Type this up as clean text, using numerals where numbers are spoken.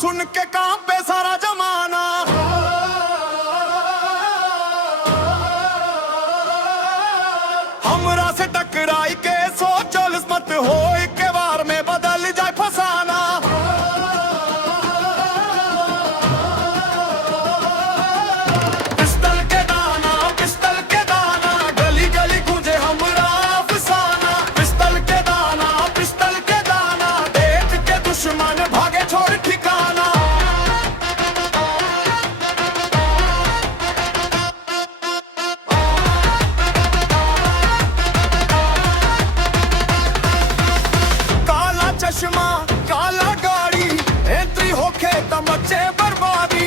सुन के कांपे सारा जमाना। हमरा से टकराई के सोचो मत हो, एक बार में बदल जाए फसाना। पिस्टल के दाना, पिस्टल के दाना, गली गली गूंजे हमरा अफसाना। पिस्टल के दाना, पिस्टल के दाना, देख के दुश्मन भागे छोड़ ठिकाना। काला चश्मा, काला गाड़ी, एंट्री होके तमचे बर्बादी।